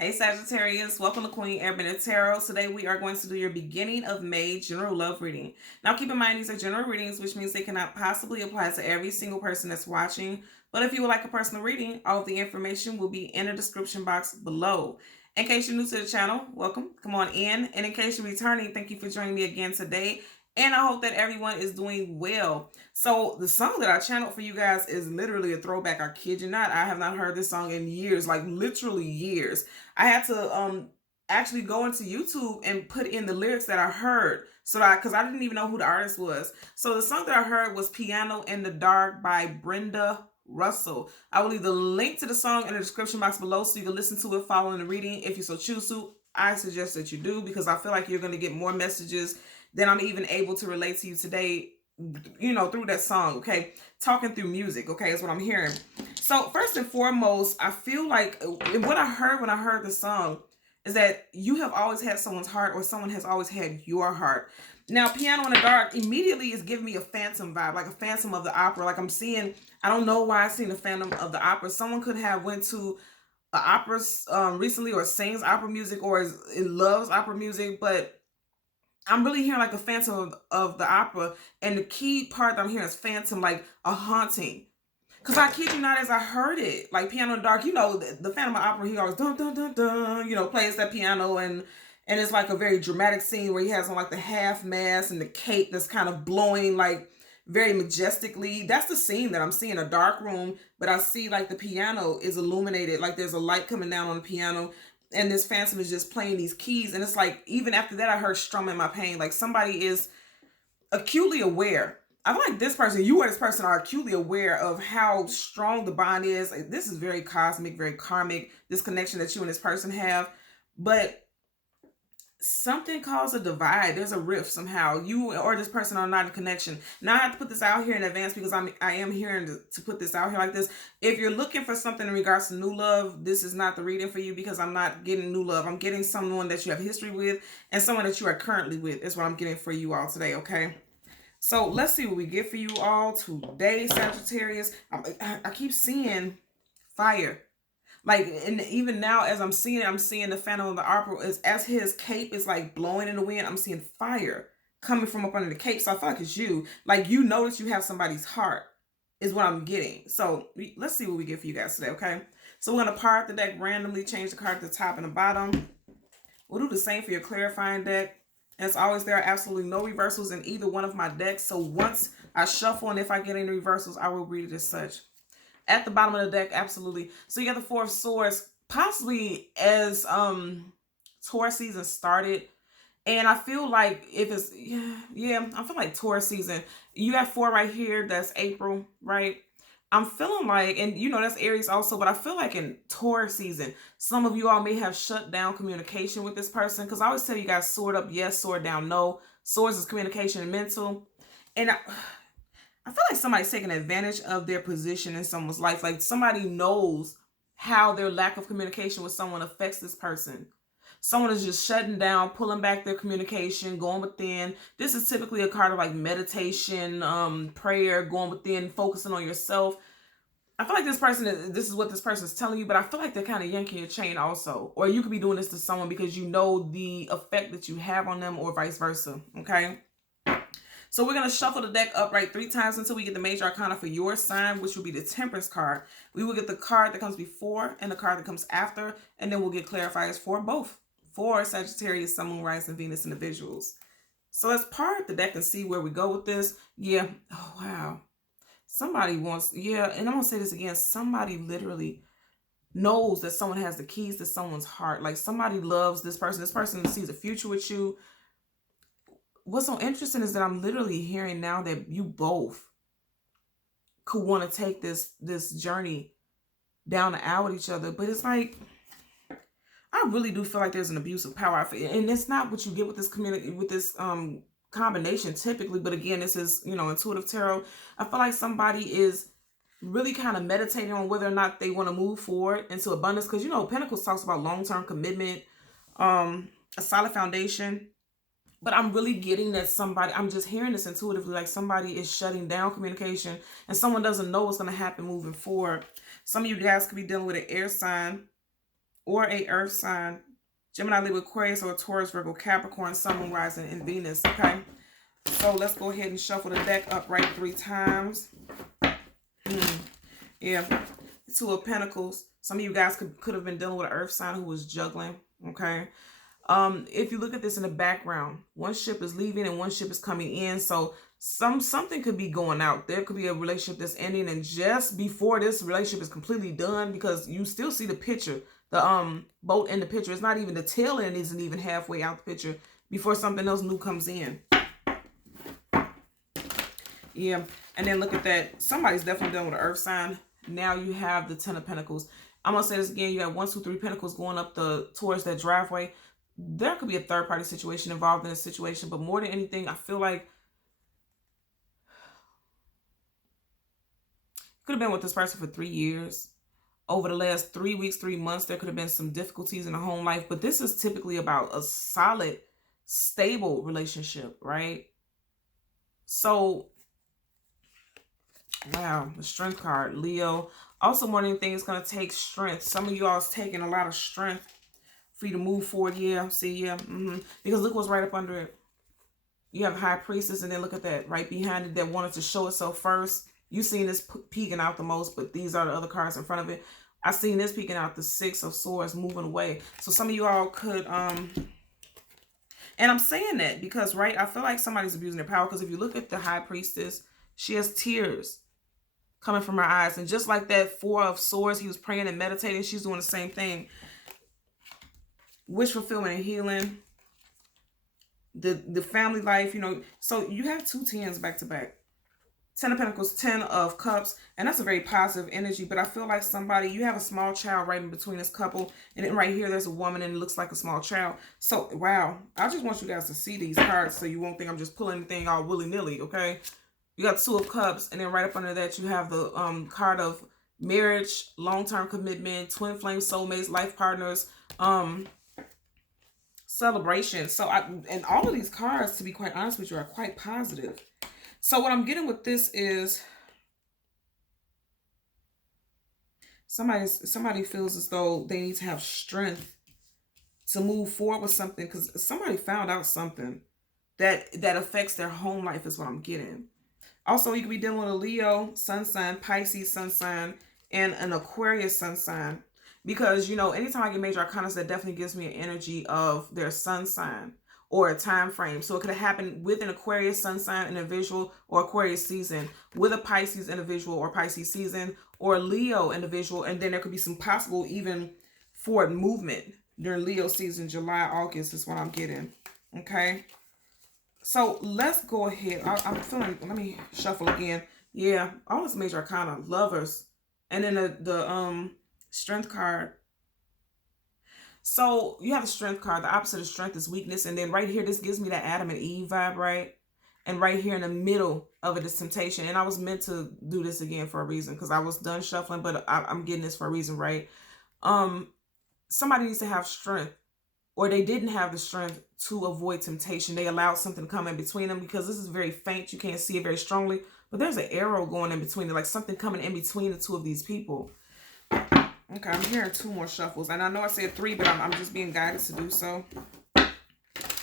Hey Sagittarius, welcome to Queen Airbender Tarot. Today we are going to do your beginning of May general love reading. Now keep in mind these are general readings, which means they cannot possibly apply to every single person that's watching. But if you would like a personal reading, all of the information will be in the description box below. In case you're new to the channel, welcome. Come on in. And in case you're returning, thank you for joining me again today. And I hope that everyone is doing well. So the song that I channeled for you guys is literally a throwback. I kid you not. I have not heard this song in years, like literally years. I had to actually go into YouTube and put in the lyrics that I heard, so that because I didn't even know who the artist was. So the song that I heard was Piano in the Dark by Brenda Russell. I will leave the link to the song in the description box below so you can listen to it following the reading if you so choose to. I suggest that you do, because I feel like you're going to get more messages than I'm even able to relate to you today, through that song. Okay, talking through music, okay, is what I'm hearing. So first and foremost, I feel like what I heard when I heard the song is that you have always had someone's heart, or someone has always had your heart. Now, Piano in the Dark immediately is giving me a Phantom vibe, like a Phantom of the Opera. Like I'm seeing, I don't know why I seen the Phantom of the Opera. Someone could have went to an opera recently, or sings opera music, or loves opera music, but I'm really hearing like a Phantom of the Opera, and the key part that I'm hearing is Phantom, like a haunting. Cause I kid you not, as I heard it, like Piano in the Dark, the Phantom of the Opera, he always dun dun dun dun, plays that piano, and it's like a very dramatic scene where he has on like the half mask and the cape that's kind of blowing like very majestically. That's the scene that I'm seeing, a dark room, but I see like the piano is illuminated, like there's a light coming down on the piano, and this Phantom is just playing these keys, and it's like even after that I heard Strumming My Pain. Like somebody is acutely aware. I feel like this person, you or this person, are acutely aware of how strong the bond is. This is very cosmic, very karmic, this connection that you and this person have. But something caused a divide. There's a rift somehow. You or this person are not in connection. Now I have to put this out here in advance, because I am hearing to put this out here like this. If you're looking for something in regards to new love, this is not the reading for you, because I'm not getting new love. I'm getting someone that you have history with, and someone that you are currently with is what I'm getting for you all today, okay? So let's see what we get for you all today, Sagittarius. I keep seeing fire. Like, and even now as I'm seeing it, I'm seeing the Phantom of the Opera as his cape is like blowing in the wind. I'm seeing fire coming from up under the cape. So I feel like it's you. Like, you notice you have somebody's heart is what I'm getting. So let's see what we get for you guys today, okay? So we're going to part the deck randomly, change the card at the top and the bottom. We'll do the same for your clarifying deck. As always, there are absolutely no reversals in either one of my decks. So once I shuffle, and if I get any reversals, I will read it as such. At the bottom of the deck, absolutely. So you got the Four of Swords, possibly as Taurus season started. And I feel like if it's, I feel like Taurus season. You got 4 right here. That's April, right? I'm feeling like, and that's Aries also, but I feel like in Taurus season, some of you all may have shut down communication with this person. Because I always tell you guys, sword up, yes, sword down, no. Swords is communication and mental. And I feel like somebody's taking advantage of their position in someone's life. Like somebody knows how their lack of communication with someone affects this person. Someone is just shutting down, pulling back their communication, going within. This is typically a card of like meditation, prayer, going within, focusing on yourself. I feel like this is what this person is telling you, but I feel like they're kind of yanking your chain also. Or you could be doing this to someone because you know the effect that you have on them, or vice versa, okay? So we're going to shuffle the deck upright 3 times until we get the major arcana for your sign, which will be the Temperance card. We will get the card that comes before and the card that comes after, and then we'll get clarifiers for both. For Sagittarius, Sun, Moon, Rising, Venus individuals. So let's part the deck and see where we go with this. Yeah. Oh, wow. Somebody wants, and I'm going to say this again. Somebody literally knows that someone has the keys to someone's heart. Like somebody loves this person. This person sees a future with you. What's so interesting is that I'm literally hearing now that you both could want to take this journey down the aisle with each other. But it's like, I really do feel like there's an abuse of power, and it's not what you get with this community, with this combination typically. But again, this is intuitive tarot. I feel like somebody is really kind of meditating on whether or not they want to move forward into abundance, because Pentacles talks about long-term commitment, a solid foundation. But I'm really getting that I'm just hearing this intuitively, like somebody is shutting down communication and someone doesn't know what's going to happen moving forward. Some of you guys could be dealing with an air sign, or a earth sign. Gemini, Libra, Aquarius, or Taurus, Virgo, Capricorn, Sun, Moon, Rising, and Venus. Okay. So let's go ahead and shuffle the deck upright 3 times. Yeah. Two of Pentacles. Some of you guys could have been dealing with an earth sign who was juggling. Okay. If you look at this in the background, one ship is leaving and one ship is coming in. So something could be going out. There could be a relationship that's ending, and just before this relationship is completely done, because you still see the picture, the boat in the picture. It's not even, the tail end isn't even halfway out the picture before something else new comes in. Yeah. And then look at that. Somebody's definitely dealing with an earth sign. Now you have the 10 of Pentacles. I'm going to say this again. You have 1, 2, 3 Pentacles going up towards that driveway. There could be a third party situation involved in this situation, but more than anything, I feel like you could have been with this person for 3 years. Over the last 3 weeks, 3 months, there could have been some difficulties in the home life, but this is typically about a solid, stable relationship, right? So, wow, the Strength card, Leo. Also, more than anything, it's going to take strength. Some of you all is taking a lot of strength for you to move forward. Yeah, see, yeah. Because look what's right up under it. You have High Priestess, and then look at that right behind it that wanted to show itself first. You seen this peeking out the most, but these are the other cards in front of it. I seen this peeking out, the 6 of Swords, moving away. So some of you all could, and I'm saying that because, right, I feel like somebody's abusing their power, because if you look at the High Priestess, she has tears coming from her eyes. And just like that 4 of Swords, he was praying and meditating, she's doing the same thing. Wish fulfillment and healing. The family life, you know. So you have 2 10s back to back. 10 of Pentacles, 10 of Cups, and that's a very positive energy. But I feel like somebody, you have a small child right in between this couple, and then right here there's a woman and it looks like a small child. So wow, I just want you guys to see these cards so you won't think I'm just pulling anything all willy-nilly. Okay, you got 2 of Cups, and then right up under that you have the card of marriage, long-term commitment, twin flame, soulmates, life partners, celebration. So and all of these cards, to be quite honest with you, are quite positive. So what I'm getting with this is somebody feels as though they need to have strength to move forward with something, because somebody found out something that affects their home life is what I'm getting. Also, you could be dealing with a Leo sun sign, Pisces sun sign, and an Aquarius sun sign. Because, you know, anytime I get major arcanas, that definitely gives me an energy of their sun sign or a time frame. So it could have happened with an Aquarius sun sign individual, or Aquarius season, with a Pisces individual or Pisces season, or a Leo individual. And then there could be some possible even forward movement during Leo season, July, August is what I'm getting. Okay. So let's go ahead. I'm feeling, let me shuffle again. Yeah, all this major arcana, Lovers. And then the Strength card. So you have the Strength card. The opposite of strength is weakness. And then right here, this gives me that Adam and Eve vibe, right? And right here in the middle of it is temptation. And I was meant to do this again for a reason, because I was done shuffling, but I'm getting this for a reason, right? Somebody needs to have strength, or they didn't have the strength to avoid temptation. They allowed something to come in between them, because this is very faint. You can't see it very strongly, but there's an arrow going in between it, like something coming in between the 2 of these people. Okay, I'm hearing 2 more shuffles. And I know I said 3, but I'm just being guided to do so.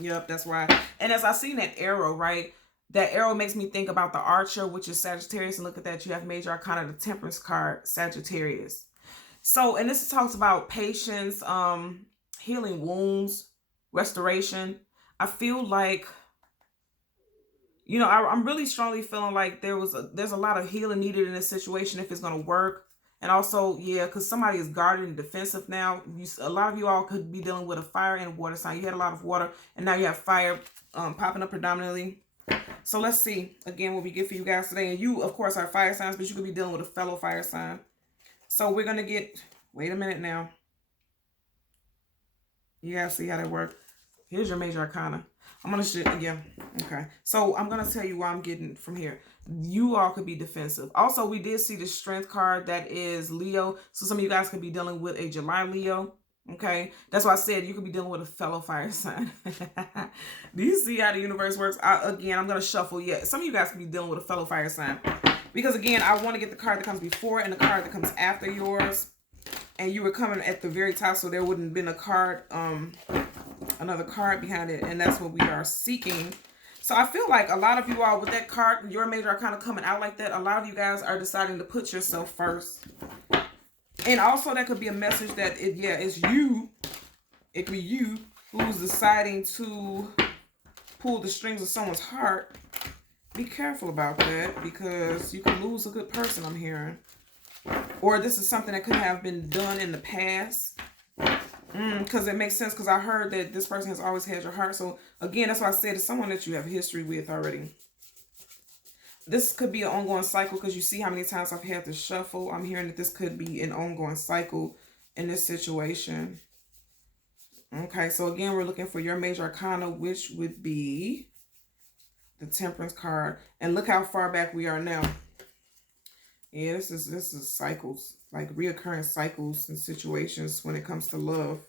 Yep, that's right. And as I seen that arrow, right? That arrow makes me think about the Archer, which is Sagittarius. And look at that. You have major arcana, the Temperance card, Sagittarius. So, and this talks about patience, healing wounds, restoration. I feel like, you know, I'm really strongly feeling like there's a lot of healing needed in this situation if it's going to work. And also, yeah, because somebody is guarded and defensive now. A lot of you all could be dealing with a fire and water sign. You had a lot of water, and now you have fire popping up predominantly. So let's see, again, what we get for you guys today. And you, of course, are fire signs, but you could be dealing with a fellow fire sign. So we're going to get, wait a minute now. You guys see how that works. Here's your major arcana. I'm going to, yeah, okay. So I'm going to tell you what I'm getting from here. You all could be defensive. Also, we did see the Strength card, that is Leo. So some of you guys could be dealing with a July Leo. Okay. That's why I said you could be dealing with a fellow fire sign. Do you see how the universe works? Again, I'm going to shuffle. Yeah. Some of you guys could be dealing with a fellow fire sign. Because again, I want to get the card that comes before and the card that comes after yours. and you were coming at the very top, so there wouldn't have been a card, another card behind it, and that's what we are seeking. So I feel like a lot of you all with that card, your major are kind of coming out like that. A lot of you guys are deciding to put yourself first. And also that could be a message that it's you. It could be you who's deciding to pull the strings of someone's heart. Be careful about that, because you can lose a good person, I'm hearing. Or this is something that could have been done in the past. Because it makes sense, because I heard that this person has always had your heart. So again, that's why I said it's someone that you have history with already. This could be an ongoing cycle, because you see how many times I've had to shuffle. I'm hearing that this could be an ongoing cycle in this situation. Okay, so again, we're looking for your major arcana, which would be the Temperance card. And look how far back we are now. Yeah, this is cycles, like reoccurring cycles and situations when it comes to love.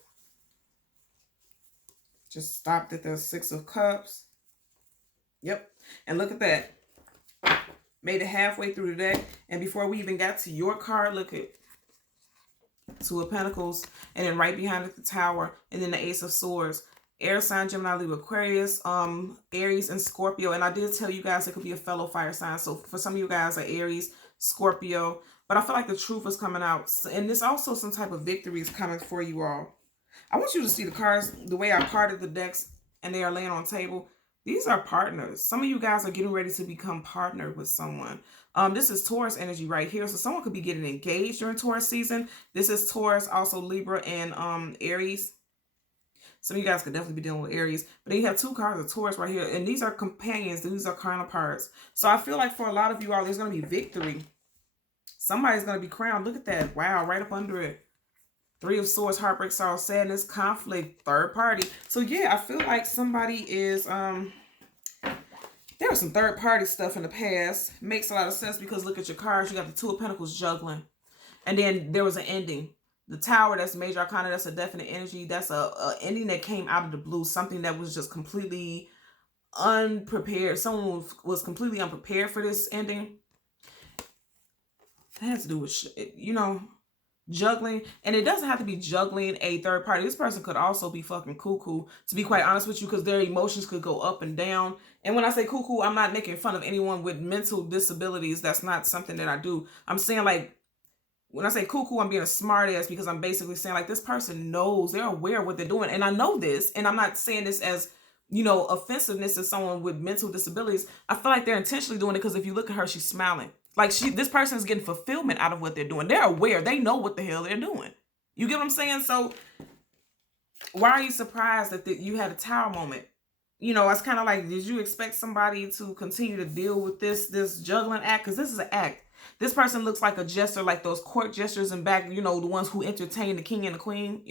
Just stopped at the 6 of Cups. Yep. And look at that. Made it halfway through the deck. And before we even got to your card, look at 2 of Pentacles. And then right behind it, the Tower. And then the Ace of Swords. Air sign, Gemini, Libra, Aquarius, Aries, and Scorpio. And I did tell you guys it could be a fellow fire sign. So for some of you guys are Aries, Scorpio. But I feel like the truth is coming out. And there's also some type of victory is coming for you all. I want you to see the cards, the way I parted the decks, and they are laying on the table. These are partners. Some of you guys are getting ready to become partnered with someone. This is Taurus energy right here. So someone could be getting engaged during Taurus season. This is Taurus, also Libra, and Aries. Some of you guys could definitely be dealing with Aries. But then you have 2 cards of Taurus right here. And these are companions. These are counterparts. So I feel like for a lot of you all, there's going to be victory. Somebody's going to be crowned. Look at that. Wow, right up under it. 3 of Swords, heartbreak, sorrow, sadness, conflict, third party. So yeah, I feel like somebody is, there was some third party stuff in the past. Makes a lot of sense, because look at your cards. You got the 2 of Pentacles juggling. And then there was an ending. The Tower, that's major arcana. That's a definite energy. That's a ending that came out of the blue. Something that was just completely unprepared. Someone was completely unprepared for this ending. It has to do with, juggling. And it doesn't have to be juggling a third party. This person could also be fucking cuckoo, to be quite honest with you, because their emotions could go up and down. And when I say cuckoo, I'm not making fun of anyone with mental disabilities. That's not something that I do. I'm saying, like, when I say cuckoo, I'm being a smart ass, because I'm basically saying, like, this person knows, they're aware of what they're doing. And I know this, and I'm not saying this as, offensiveness to someone with mental disabilities. I feel like they're intentionally doing it, because if you look at her, she's smiling. Like, this person is getting fulfillment out of what they're doing. They're aware. They know what the hell they're doing. You get what I'm saying? So why are you surprised that you had a Tower moment? It's kind of like, did you expect somebody to continue to deal with this juggling act? Because this is an act. This person looks like a jester, like those court jesters in back, the ones who entertain the king and the queen,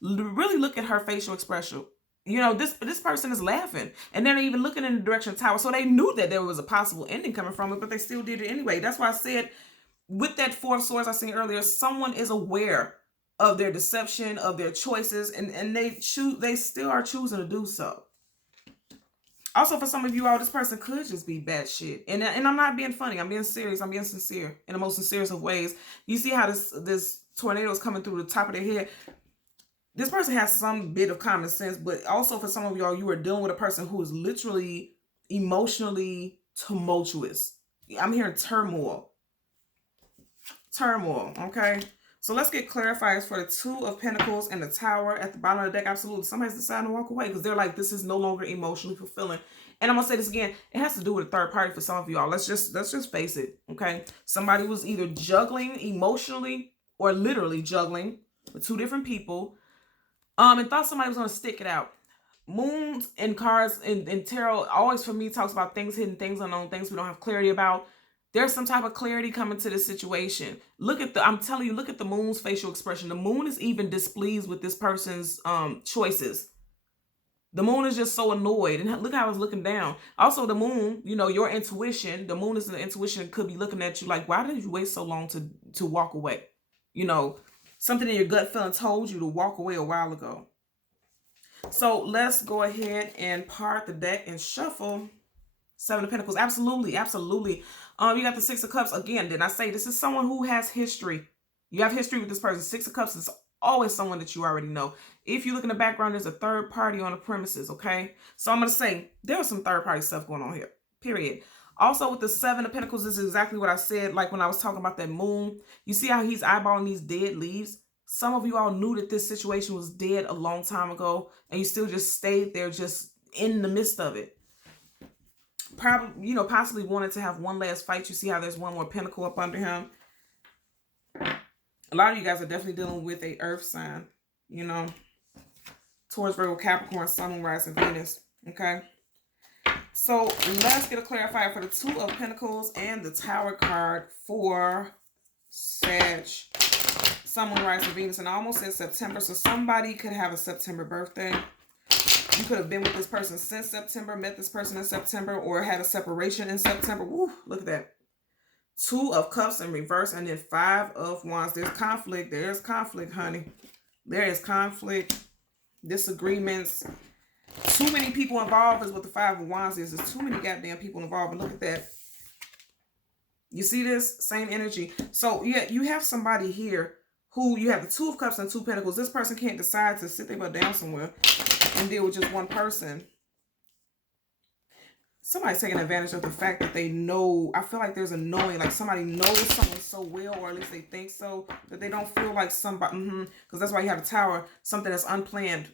Really look at her facial expression. This person is laughing, and they're not even looking in the direction of Tower. So they knew that there was a possible ending coming from it, but they still did it anyway. That's why I said, with that 4 of Swords I seen earlier, someone is aware of their deception, of their choices, and they still are choosing to do so. Also, for some of you all, this person could just be batshit. And I'm not being funny. I'm being serious. I'm being sincere in the most sincerest of ways. You see how this tornado is coming through the top of their head? This person has some bit of common sense, but also for some of y'all, you are dealing with a person who is literally emotionally tumultuous. I'm hearing turmoil. Turmoil, okay? So let's get clarifiers for the 2 of Pentacles and the Tower at the bottom of the deck. Absolutely. Somebody's deciding to walk away, because they're like, this is no longer emotionally fulfilling. And I'm going to say this again. It has to do with a third party for some of y'all. Let's just face it, okay? Somebody was either juggling emotionally or literally juggling with 2 different people. And thought somebody was going to stick it out. Moons and cards and tarot always, for me, talks about things hidden, things unknown, things we don't have clarity about. There's some type of clarity coming to this situation. I'm telling you, look at the moon's facial expression. The moon is even displeased with this person's choices. The moon is just so annoyed. And look how it's looking down. Also, the moon, your intuition, the moon is the intuition, could be looking at you like, why did you wait so long to walk away? Something in your gut feeling told you to walk away a while ago. So let's go ahead and part the deck and shuffle 7 of Pentacles. Absolutely, absolutely. You got the 6 of Cups. Again, did I say this is someone who has history? You have history with this person. Six of Cups is always someone that you already know. If you look in the background, there's a third party on the premises, okay? So I'm going to say there was some third party stuff going on here, period. Also, with the Seven of Pentacles, this is exactly what I said, like when I was talking about that moon. You see how he's eyeballing these dead leaves? Some of you all knew that this situation was dead a long time ago, and you still just stayed there, just in the midst of it. Probably, you know, possibly wanted to have one last fight. You see how there's one more pentacle up under him. A lot of you guys are definitely dealing with a earth sign, you know, Taurus, Virgo, Capricorn, Sun, Moon, Rising, Venus, okay? So let's get a clarifier for the Two of Pentacles and the Tower card for Sag, Sun, Moon, Rising, Venus. And I almost said September, so somebody could have a September birthday. You could have been with this person since September, met this person in September, or had a separation in September. Woo, look at that. Two of Cups in reverse, and then Five of Wands. There's conflict. There's conflict, honey. There is conflict, disagreements. Too many people involved is what the Five of Wands is. There's too many goddamn people involved. And look at that. You see this? Same energy. So, yeah, you have somebody here who you have the Two of Cups and Two of Pentacles. This person can't decide to sit their butt down somewhere and deal with just one person. Somebody's taking advantage of the fact that they know. I feel like there's a knowing, like somebody knows someone so well, or at least they think so, that they don't feel like somebody, because that's why you have a Tower, something that's unplanned.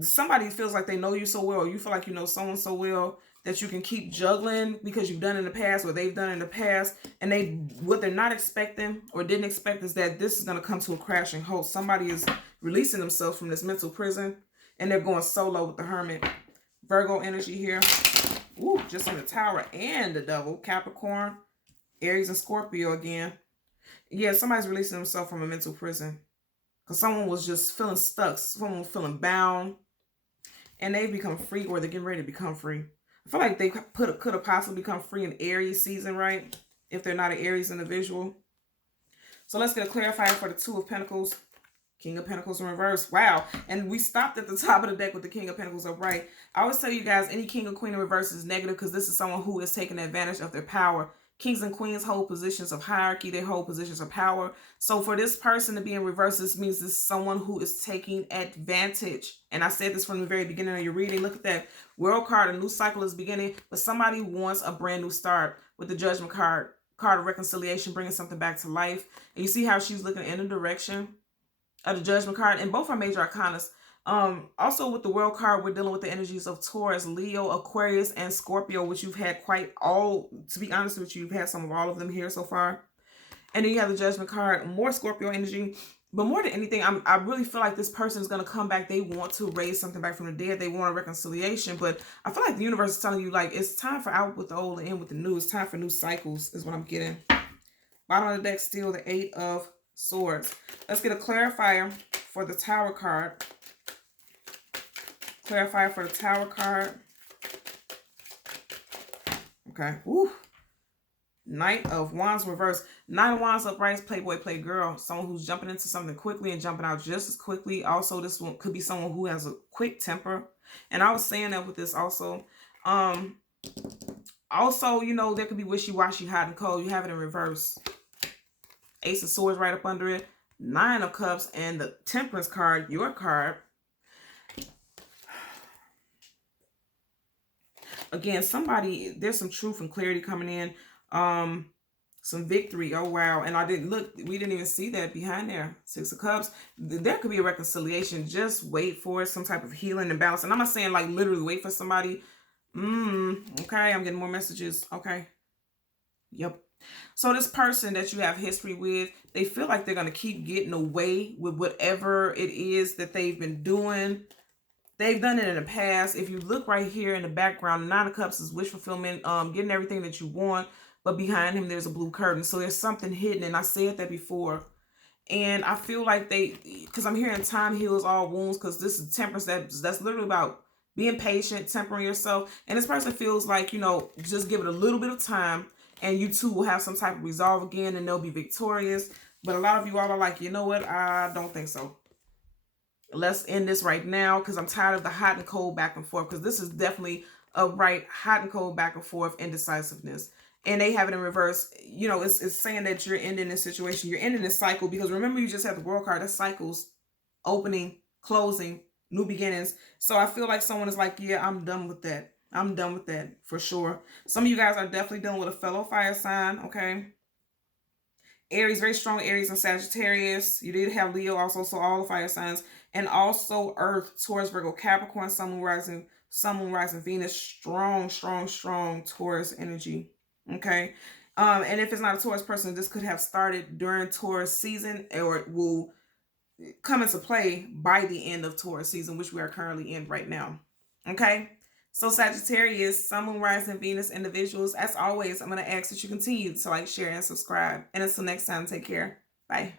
Somebody feels like they know you so well, or you feel like you know someone so well that you can keep juggling because you've done in the past, or they've done in the past, and what they're not expecting or didn't expect is that this is going to come to a crashing halt. Somebody is releasing themselves from this mental prison, and they're going solo with the Hermit. Virgo energy here. Ooh, just on the Tower and the Devil. Capricorn, Aries, and Scorpio again. Yeah, somebody's releasing themselves from a mental prison. Because someone was just feeling stuck. Someone was feeling bound. And they've become free, or they're getting ready to become free. I feel like they could have possibly become free in Aries season, right? If they're not an Aries individual. So let's get a clarifier for the Two of Pentacles. King of Pentacles in reverse. Wow. And we stopped at the top of the deck with the King of Pentacles upright. I always tell you guys, any King or Queen in reverse is negative, because this is someone who is taking advantage of their power. Kings and queens hold positions of hierarchy. They hold positions of power. So for this person to be in reverse, this means this is someone who is taking advantage. And I said this from the very beginning of your reading. Look at that. World card, a new cycle is beginning, but somebody wants a brand new start. With the Judgment card of reconciliation, bringing something back to life. And you see how she's looking in the direction of the Judgment card, and both are major arcanas. Also with the World card, we're dealing with the energies of Taurus, Leo, Aquarius, and Scorpio, which you've had quite all, to be honest with you, you've had some of all of them here so far. And then you have the Judgment card, more Scorpio energy. But more than anything, I really feel like this person is going to come back. They want to raise something back from the dead. They want a reconciliation. But I feel like the universe is telling you, like, it's time for out with the old and in with the new. It's time for new cycles is what I'm getting. Bottom of the deck, still the Eight of Swords. Let's get a clarifier for the Tower card. Clarifier for the Tower card. Okay. Woo. Knight of Wands reverse. Nine of Wands upright, playboy, playgirl. Someone who's jumping into something quickly and jumping out just as quickly. Also, this one could be someone who has a quick temper. And I was saying that with this also. Also, you know, there could be wishy-washy, hot and cold. You have it in reverse. Ace of Swords right up under it. Nine of Cups and the Temperance card, your card. Again, somebody, there's some truth and clarity coming in. Some victory. Oh, wow. And I didn't look, we didn't even see that behind there. Six of Cups. There could be a reconciliation. Just wait for it. Some type of healing and balance. And I'm not saying like literally wait for somebody. Okay. I'm getting more messages. Okay. Yep. So this person that you have history with, they feel like they're going to keep getting away with whatever it is that they've been doing. They've done it in the past. If you look right here in the background, the Nine of Cups is wish fulfillment, getting everything that you want. But behind him, there's a blue curtain. So there's something hidden. And I said that before. And I feel like because I'm hearing time heals all wounds, because this is temperance. That's literally about being patient, tempering yourself. And this person feels like, you know, just give it a little bit of time, and you two will have some type of resolve again, and they'll be victorious. But a lot of you all are like, you know what? I don't think so. Let's end this right now, because I'm tired of the hot and cold back and forth, because this is definitely a right hot and cold back and forth indecisiveness. and they have it in reverse, you know, it's saying that you're ending this situation, you're ending this cycle, because remember, you just have the World card. That's cycles, opening, closing, new beginnings. So I feel like someone is like, yeah, I'm done with that. I'm done with that for sure. Some of you guys are definitely dealing with a fellow fire sign, okay? Aries, very strong Aries and Sagittarius. You did have Leo also, so all the fire signs. And also Earth, Taurus, Virgo, Capricorn, Sun, Moon, Rising, Venus. Strong, strong, strong Taurus energy. Okay. And if it's not a Taurus person, this could have started during Taurus season, or it will come into play by the end of Taurus season, which we are currently in right now. Okay. So Sagittarius, Sun, Moon, Rising, Venus individuals, as always, I'm going to ask that you continue to like, share, and subscribe. And until next time, take care. Bye.